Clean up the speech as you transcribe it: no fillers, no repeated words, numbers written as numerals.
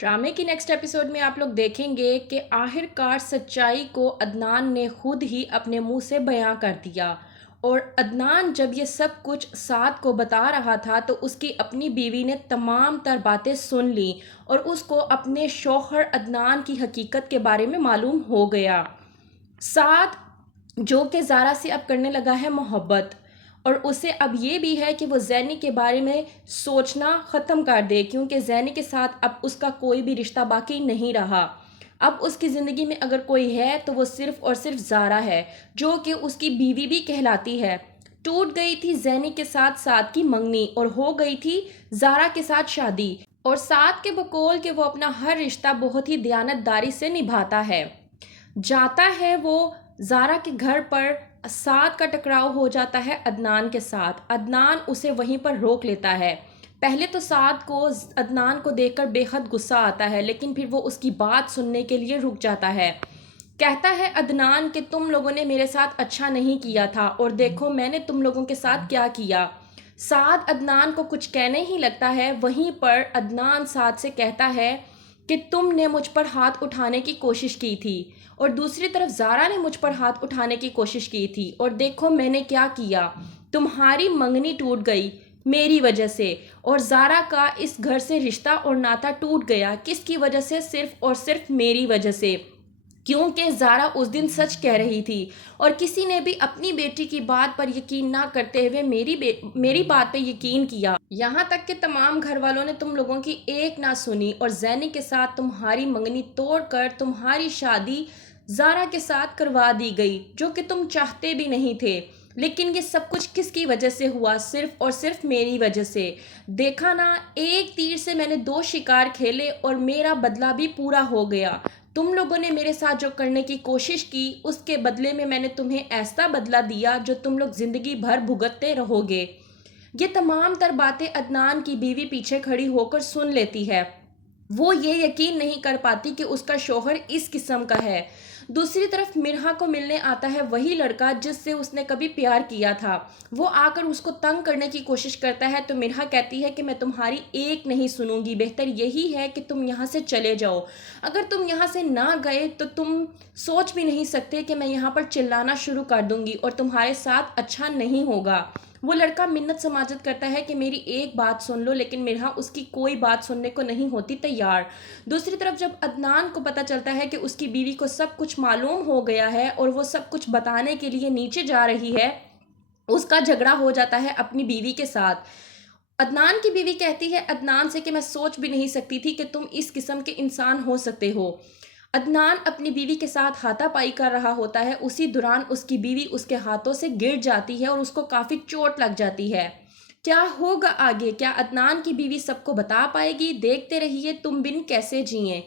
ड्रामे की next episode में आप लोग देखेंगे कि आखिरकार सच्चाई को अदनान ने खुद ही अपने मुंह से बयां कर दिया। और अदनान जब ये सब कुछ साद को बता रहा था तो उसकी अपनी बीवी ने तमाम तर बातें सुन ली और उसको अपने शौहर अदनान की हकीकत के बारे में मालूम हो गया। साद जो कि ज़ारा से अब करने लगा है मोहब्बत, और उसे अब ये भी है कि वो ज़ैनी के बारे में सोचना ख़त्म कर दे, क्योंकि ज़ैनी के साथ अब उसका कोई भी रिश्ता बाकी नहीं रहा। अब उसकी ज़िंदगी में अगर कोई है तो वो सिर्फ़ और सिर्फ ज़ारा है, जो कि उसकी बीवी भी कहलाती है। टूट गई थी ज़ैनी के साथ साद की मंगनी और हो गई थी ज़ारा के साथ शादी, और साद के बकौल कि वो अपना हर रिश्ता बहुत ही दयानतदारी से निभाता है। जाता है वो ज़ारा के घर पर, साद का टकराव हो जाता है अदनान के साथ। अदनान उसे वहीं पर रोक लेता है। पहले तो साद को अदनान को देखकर बेहद गुस्सा आता है, लेकिन फिर वो उसकी बात सुनने के लिए रुक जाता है। कहता है अदनान कि तुम लोगों ने मेरे साथ अच्छा नहीं किया था और देखो मैंने तुम लोगों के साथ क्या किया। साद अदनान को कुछ कहने ही लगता है, वहीं पर अदनान साद से कहता है कि तुमने मुझ पर हाथ उठाने की कोशिश की थी और दूसरी तरफ ज़ारा ने मुझ पर हाथ उठाने की कोशिश की थी, और देखो मैंने क्या किया। तुम्हारी मंगनी टूट गई मेरी वजह से, और ज़ारा का इस घर से रिश्ता और नाता टूट गया किसकी वजह से? सिर्फ और सिर्फ मेरी वजह से, क्योंकि ज़ारा उस दिन सच कह रही थी और किसी ने भी अपनी बेटी की बात पर यकीन ना करते हुए मेरी बात पे यकीन किया। यहाँ तक कि तमाम घर वालों ने तुम लोगों की एक ना सुनी और ज़ैनी के साथ तुम्हारी मंगनी तोड़कर तुम्हारी शादी ज़ारा के साथ करवा दी गई, जो कि तुम चाहते भी नहीं थे। लेकिन ये सब कुछ किसकी वजह से हुआ? सिर्फ और सिर्फ मेरी वजह से। देखा ना, एक तीर से मैंने दो शिकार खेले और मेरा बदला भी पूरा हो गया। तुम लोगों ने मेरे साथ जो करने की कोशिश की उसके बदले में मैंने तुम्हें ऐसा बदला दिया जो तुम लोग जिंदगी भर भुगतते रहोगे। ये तमाम तर बातें अदनान की बीवी पीछे खड़ी होकर सुन लेती है। वो ये यकीन नहीं कर पाती कि उसका शौहर इस किस्म का है। दूसरी तरफ मिरहा को मिलने आता है वही लड़का जिससे उसने कभी प्यार किया था। वो आकर उसको तंग करने की कोशिश करता है तो मिरहा कहती है कि मैं तुम्हारी एक नहीं सुनूंगी, बेहतर यही है कि तुम यहाँ से चले जाओ। अगर तुम यहाँ से ना गए तो तुम सोच भी नहीं सकते कि मैं यहाँ पर चिल्लाना शुरू कर दूंगी और तुम्हारे साथ अच्छा नहीं होगा। वो लड़का मिन्नत समाजत करता है कि मेरी एक बात सुन लो, लेकिन मिरहा उसकी कोई बात सुनने को नहीं होती तैयार। दूसरी तरफ जब अदनान को पता चलता है कि उसकी बीवी को सब कुछ मालूम हो गया है और वो सब कुछ बताने के लिए नीचे जा रही है, उसका झगड़ा हो जाता है अपनी बीवी के साथ। अदनान की बीवी कहती है अदनान से कि मैं सोच भी नहीं सकती थी कि तुम इस किस्म के इंसान हो सकते हो। अदनान अपनी बीवी के साथ हाथापाई कर रहा होता है, उसी दौरान उसकी बीवी उसके हाथों से गिर जाती है और उसको काफ़ी चोट लग जाती है। क्या होगा आगे? क्या अदनान की बीवी सबको बता पाएगी? देखते रहिए तुम बिन कैसे जिए।